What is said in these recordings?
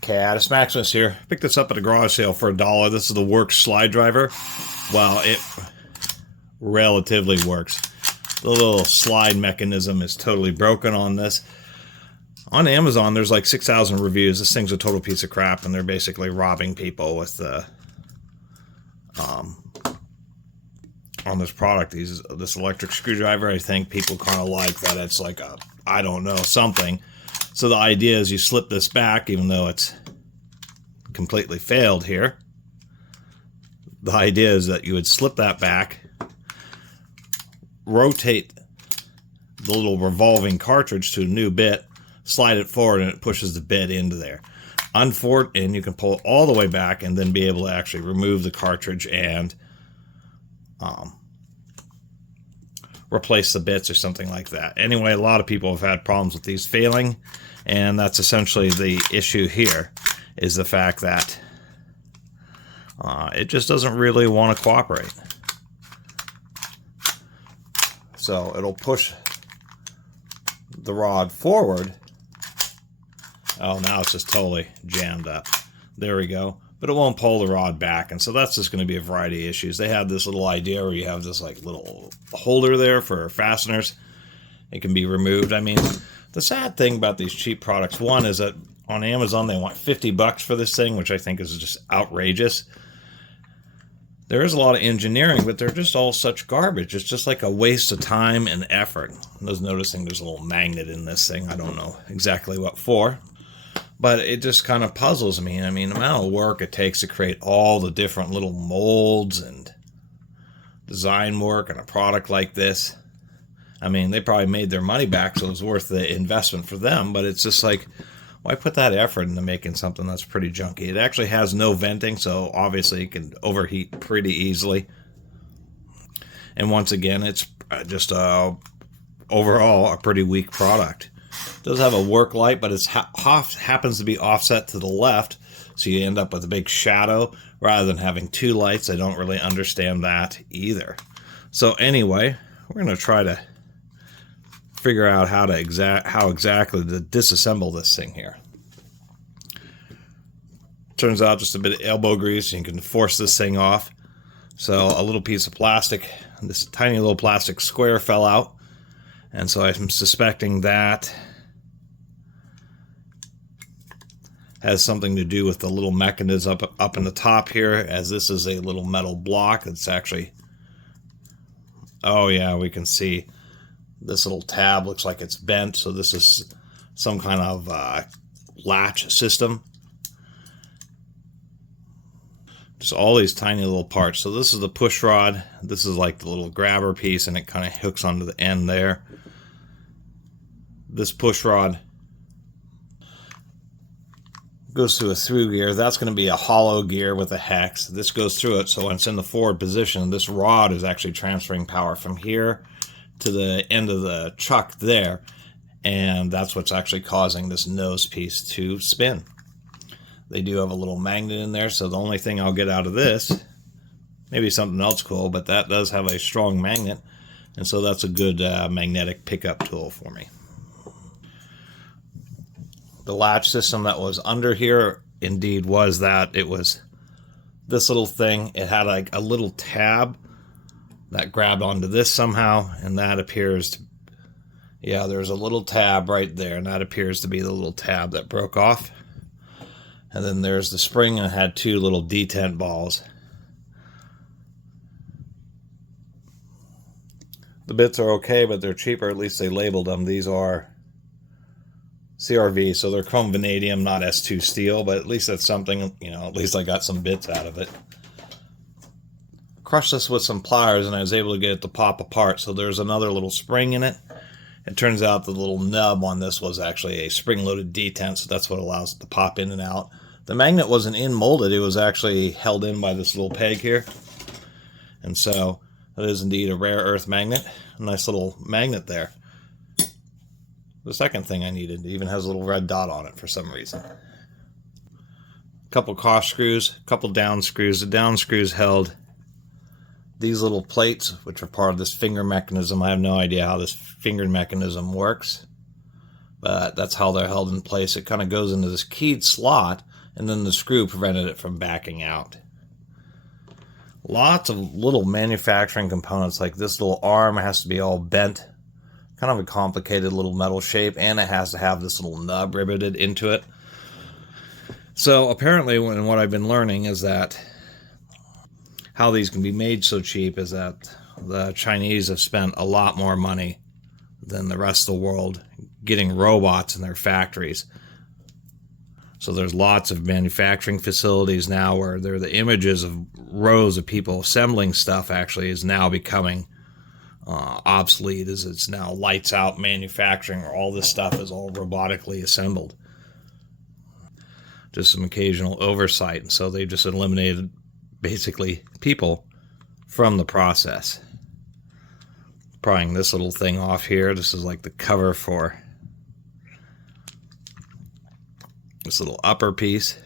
Catus, Maximus here. Picked this up at a garage sale for $1. This is the Worx slide driver. Well, it relatively works. The little slide mechanism is totally broken on this. On Amazon, there's like 6,000 reviews. This thing's a total piece of crap, and they're basically robbing people with the on this product. This electric screwdriver. I think people kind of like that it's like a, I don't know, something. So the idea is you slip this back, even though it's completely failed here. The idea is that you would slip that back, rotate the little revolving cartridge to a new bit, slide it forward, and it pushes the bit into there. And you can pull it all the way back and then be able to actually remove the cartridge and replace the bits or something like that. Anyway, a lot of people have had problems with these failing, and that's essentially the issue here, is the fact that it just doesn't really want to cooperate. So it'll push the rod forward. Oh, now it's just totally jammed up. There we go. But it won't pull the rod back, and so that's just going to be a variety of issues. They have this little idea where you have this like little holder there for fasteners. It can be removed. I mean, the sad thing about these cheap products, one, is that on Amazon they want $50 for this thing, which I think is just outrageous. There is a lot of engineering, but they're just all such garbage. It's just like a waste of time and effort. I was noticing there's a little magnet in this thing. I don't know exactly what for. But it just kind of puzzles me. I mean, the amount of work it takes to create all the different little molds and design work on a product like this. I mean, they probably made their money back, so it was worth the investment for them. But it's just like, why put that effort into making something that's pretty junky? It actually has no venting, so obviously it can overheat pretty easily. And once again, it's just overall a pretty weak product. It does have a work light, but it happens to be offset to the left, so you end up with a big shadow rather than having two lights. I don't really understand that either. So anyway, we're going to try to figure out how exactly to disassemble this thing here. Turns out just a bit of elbow grease, and you can force this thing off. So a little piece of plastic, this tiny little plastic square fell out. And so I'm suspecting that has something to do with the little mechanism up in the top here, as this is a little metal block. It's actually, oh yeah, we can see this little tab looks like it's bent. So this is some kind of latch system. Just all these tiny little parts. So this is the push rod. This is like the little grabber piece, and it kind of hooks onto the end there. This push rod goes through a through gear. That's going to be a hollow gear with a hex. This goes through it, so when it's in the forward position, this rod is actually transferring power from here to the end of the chuck there, and that's what's actually causing this nose piece to spin. They do have a little magnet in there, so the only thing I'll get out of this, maybe something else cool, but that does have a strong magnet, and so that's a good magnetic pickup tool for me. The latch system that was under here indeed was that. It was this little thing. It had like a little tab that grabbed onto this somehow, and that appears to, yeah, there's a little tab right there, and that appears to be the little tab that broke off. And then there's the spring, and it had two little detent balls. The bits are okay, but they're cheaper. At least they labeled them. These are CRV, so they're chrome vanadium, not S2 steel, but at least that's something, you know, at least I got some bits out of it. Crushed this with some pliers, and I was able to get it to pop apart. So there's another little spring in it. It turns out the little nub on this was actually a spring-loaded detent, so that's what allows it to pop in and out. The magnet wasn't in-molded. It was actually held in by this little peg here. And so that is indeed a rare earth magnet. A nice little magnet there. The second thing I needed, it even has a little red dot on it for some reason. A couple cross screws, a couple down screws. The down screws held these little plates, which are part of this finger mechanism. I have no idea how this finger mechanism works. but that's how they're held in place. It kind of goes into this keyed slot, and then the screw prevented it from backing out. Lots of little manufacturing components, like this little arm has to be all bent, kind of a complicated little metal shape, and it has to have this little nub riveted into it. So apparently, what I've been learning is that how these can be made so cheap is that the Chinese have spent a lot more money than the rest of the world getting robots in their factories. So there's lots of manufacturing facilities now where there are the images of rows of people assembling stuff actually is now becoming obsolete, as it's now lights out manufacturing, or all this stuff is all robotically assembled. Just some occasional oversight, and so they just eliminated basically people from the process. Prying this little thing off here, this is like the cover for this little upper piece,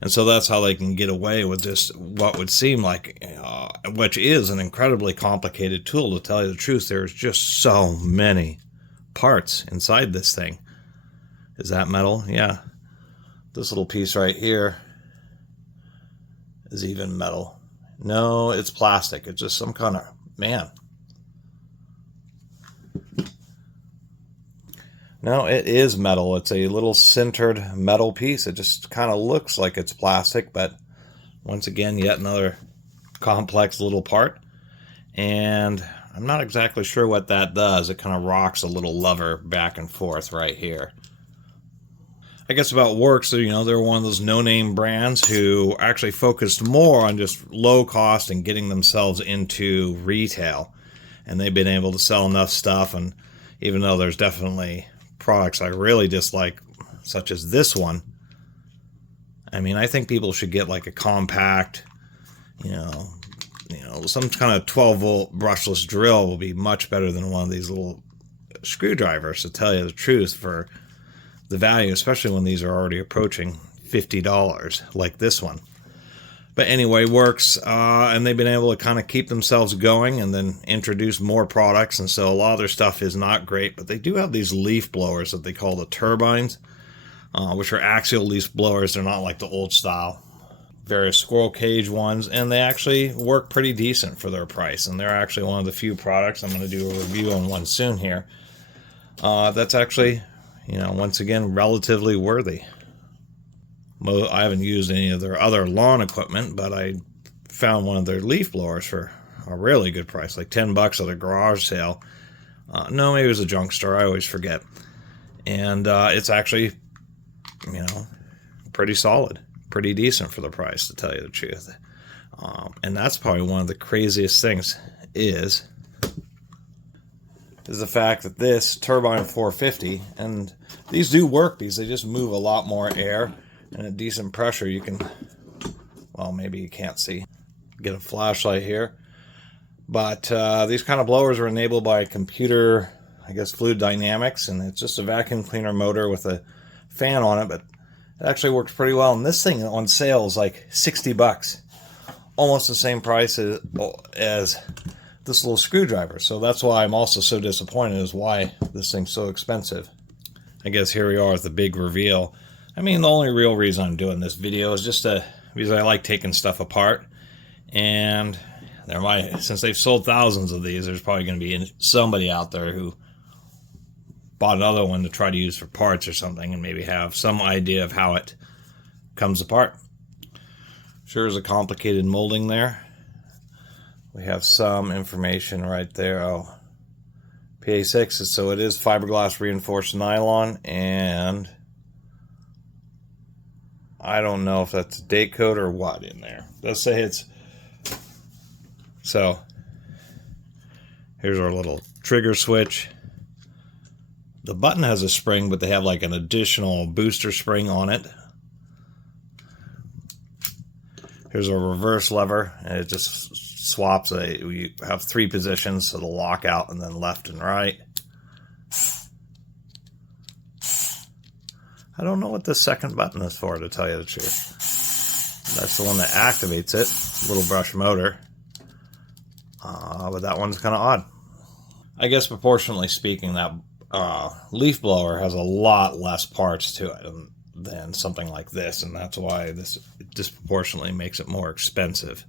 and so that's how they can get away with just what would seem like, which is an incredibly complicated tool. To tell you the truth, there's just so many parts inside this thing. Is that metal? Yeah. This little piece right here is even metal. No, it's plastic. It's just some kind of, man. No, it is metal. It's a little sintered metal piece. It just kind of looks like it's plastic, but once again, yet another complex little part. And I'm not exactly sure what that does. It kind of rocks a little lever back and forth right here. I guess about Worx, you know, they're one of those no-name brands who actually focused more on just low cost and getting themselves into retail. And they've been able to sell enough stuff, and even though there's definitely products I really dislike, such as this one, I mean, I think people should get like a compact, you know, some kind of 12-volt brushless drill will be much better than one of these little screwdrivers, to tell you the truth, for the value, especially when these are already approaching $50 like this one. But anyway, Worx, and they've been able to kind of keep themselves going and then introduce more products, and so a lot of their stuff is not great, but they do have these leaf blowers that they call the turbines, which are axial leaf blowers. They're not like the old style, various squirrel cage ones, and they actually work pretty decent for their price, and they're actually one of the few products, I'm going to do a review on one soon here, that's actually, you know, once again, relatively worthy. I haven't used any of their other lawn equipment, but I found one of their leaf blowers for a really good price, like $10 at a garage sale. No, maybe it was a junk store. I always forget. And it's actually, you know, pretty solid, pretty decent for the price, to tell you the truth. And that's probably one of the craziest things is the fact that this Turbine 450, and these do work because they just move a lot more air. And at decent pressure, you can, well, maybe you can't see, get a flashlight here. But these kind of blowers are enabled by a computer, I guess, fluid dynamics, and it's just a vacuum cleaner motor with a fan on it, but it actually works pretty well. And this thing on sale is like $60, almost the same price as this little screwdriver. So that's why I'm also so disappointed, is why this thing's so expensive. I guess here we are with the big reveal. I mean, the only real reason I'm doing this video is just because I like taking stuff apart, and since they've sold thousands of these, there's probably going to be somebody out there who bought another one to try to use for parts or something, and maybe have some idea of how it comes apart. Sure is a complicated molding there. We have some information right there. Oh, PA6, so it is fiberglass reinforced nylon, and I don't know if that's a date code or what in there. Let's say it's... So, here's our little trigger switch. The button has a spring, but they have like an additional booster spring on it. Here's a reverse lever, and it just swaps. We have 3 positions, so the lockout and then left and right. I don't know what the second button is for, to tell you the truth. That's the one that activates it, little brush motor. But that one's kind of odd. I guess proportionally speaking, that leaf blower has a lot less parts to it than something like this, and that's why this disproportionately makes it more expensive.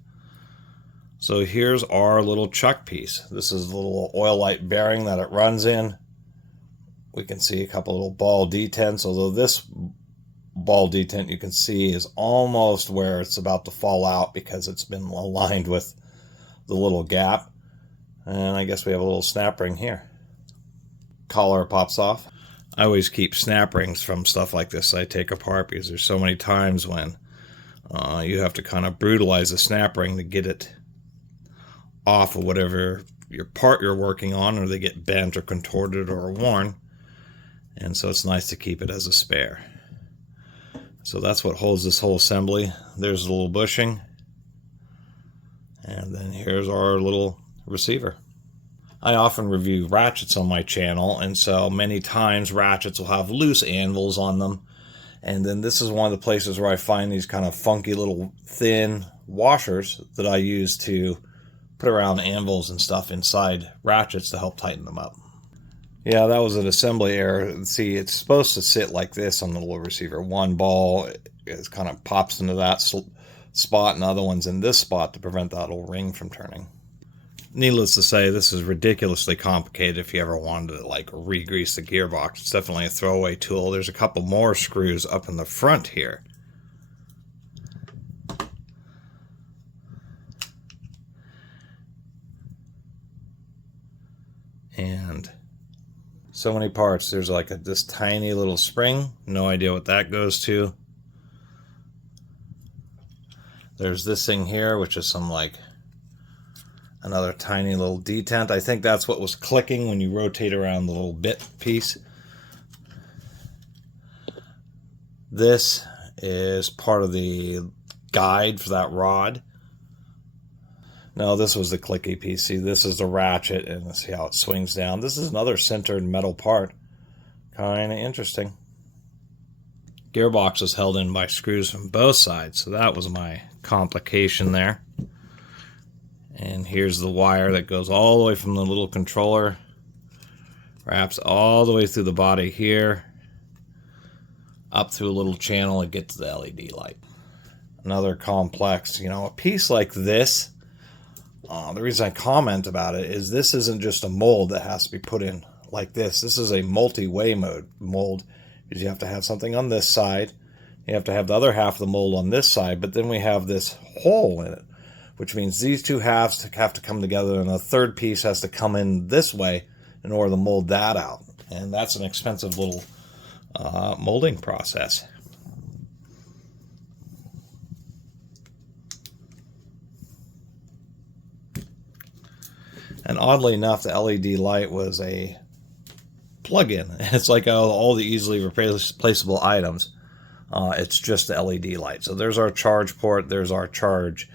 So here's our little chuck piece. This is the little oil light bearing that it runs in. We can see a couple little ball detents, although this ball detent you can see is almost where it's about to fall out because it's been aligned with the little gap. And I guess we have a little snap ring here. Collar pops off. I always keep snap rings from stuff like this I take apart because there's so many times when you have to kind of brutalize the snap ring to get it off of whatever your part you're working on, or they get bent or contorted or worn, and so it's nice to keep it as a spare. So that's what holds this whole assembly. There's a little bushing, and then here's our little receiver. I often review ratchets on my channel, and so many times ratchets will have loose anvils on them, and then this is one of the places where I find these kind of funky little thin washers that I use to put around anvils and stuff inside ratchets to help tighten them up. Yeah, that was an assembly error. See, it's supposed to sit like this on the little receiver. One ball is kind of pops into that spot, and the other one's in this spot to prevent that little ring from turning. Needless to say, this is ridiculously complicated if you ever wanted to like re-grease the gearbox. It's definitely a throwaway tool. There's a couple more screws up in the front here. And so many parts. There's like this tiny little spring. No idea what that goes to. There's this thing here, which is some like another tiny little detent. I think that's what was clicking when you rotate around the little bit piece. This is part of the guide for that rod. No, this was the clicky piece. See, this is the ratchet, and see how it swings down. This is another centered metal part. Kind of interesting. Gearbox is held in by screws from both sides, so that was my complication there. And here's the wire that goes all the way from the little controller, wraps all the way through the body here, up through a little channel and get to the LED light. Another complex, a piece like this. The reason I comment about it is this isn't just a mold that has to be put in like this. This is a multi-way mold, because you have to have something on this side. You have to have the other half of the mold on this side, but then we have this hole in it, which means these two halves have to come together, and a third piece has to come in this way in order to mold that out. And that's an expensive little molding process. And oddly enough, the LED light was a plug-in. It's like all the easily replaceable items. It's just the LED light. So there's our charge port. There's our charge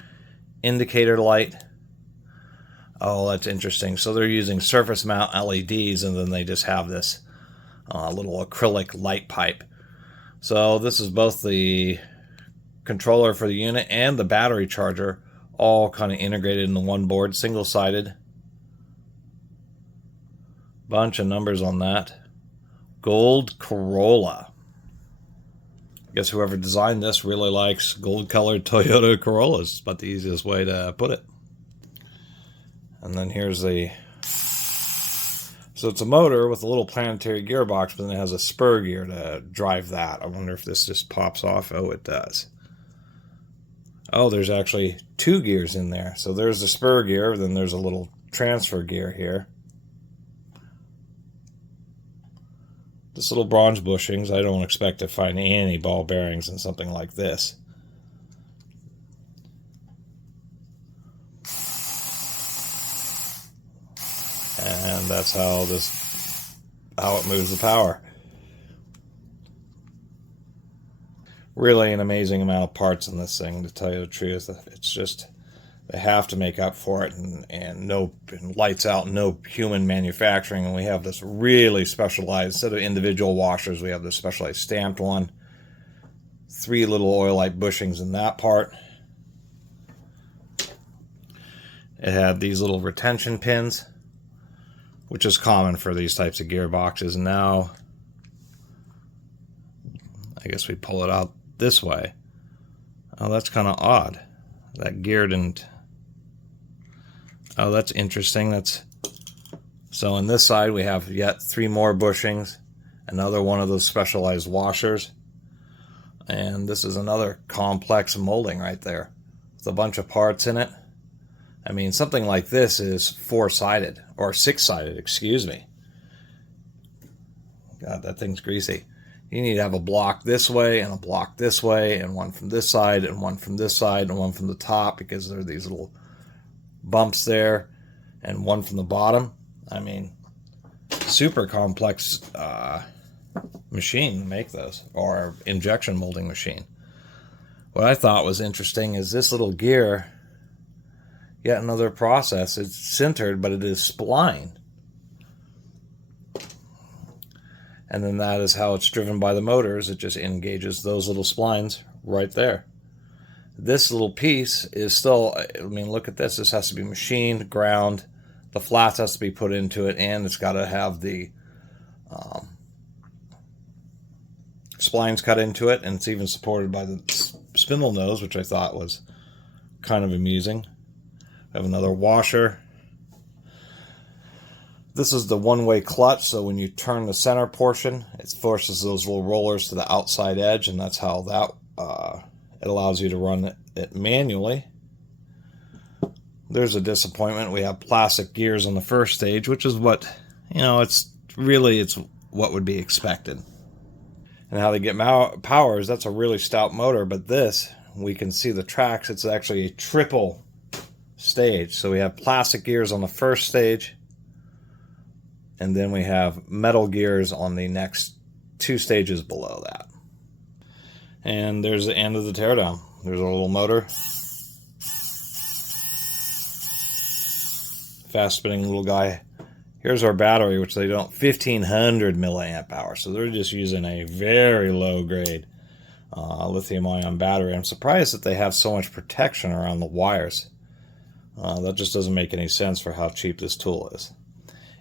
indicator light. Oh, that's interesting. So they're using surface mount LEDs, and then they just have this little acrylic light pipe. So this is both the controller for the unit and the battery charger, all kind of integrated into one board, single-sided. Bunch of numbers on that. Gold Corolla. I guess whoever designed this really likes gold-colored Toyota Corollas. It's about the easiest way to put it. And then here's the... So it's a motor with a little planetary gearbox, but then it has a spur gear to drive that. I wonder if this just pops off. Oh, it does. Oh, there's actually two gears in there. So there's the spur gear, then there's a little transfer gear here. This little bronze bushings, I don't expect to find any ball bearings in something like this. And that's how it moves the power. Really an amazing amount of parts in this thing, to tell you the truth. It's just, they have to make up for it, and lights out, no human manufacturing, and we have this really specialized, instead of individual washers, we have this specialized stamped one. 3 little oil light bushings in that part. It had these little retention pins, which is common for these types of gearboxes. And now, I guess we pull it out this way. Oh, that's kind of odd. That gear didn't... Oh, that's interesting. So on this side we have yet 3 more bushings, another one of those specialized washers, and this is another complex molding right there with a bunch of parts in it. I mean, something like this is 4-sided, or 6-sided, excuse me. God, that thing's greasy. You need to have a block this way and a block this way, and one from this side and one from this side and one from the top, because there are these little bumps there, and one from the bottom. I mean, super complex machine to make those, or injection molding machine. What I thought was interesting is this little gear, yet another process. It's sintered, but it is spline. And then that is how it's driven by the motors. It just engages those little splines right there. This little piece is still, I mean, look at this. This has to be machined, ground. The flats has to be put into it, and it's got to have the splines cut into it, and it's even supported by the spindle nose, which I thought was kind of amusing. I have another washer. This is the one-way clutch, so when you turn the center portion, it forces those little rollers to the outside edge, and that's how that it allows you to run it manually. There's a disappointment. We have plastic gears on the first stage, which is what, you know, it's what would be expected. And how they get power is that's a really stout motor, but this, we can see the tracks, it's actually a triple stage. So we have plastic gears on the first stage, and then we have metal gears on the next 2 stages below that. And there's the end of the teardown. There's a little motor. Fast spinning little guy. Here's our battery, which they don't, 1500 milliamp hour. So they're just using a very low grade lithium ion battery. I'm surprised that they have so much protection around the wires. That just doesn't make any sense for how cheap this tool is.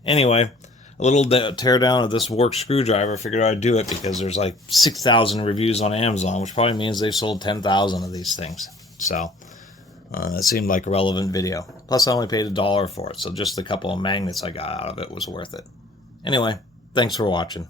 Anyway, a little teardown of this Worx screwdriver. I figured I'd do it because there's like 6,000 reviews on Amazon, which probably means they sold 10,000 of these things. So it seemed like a relevant video. Plus I only paid $1 for it, so just the couple of magnets I got out of it was worth it. Anyway, thanks for watching.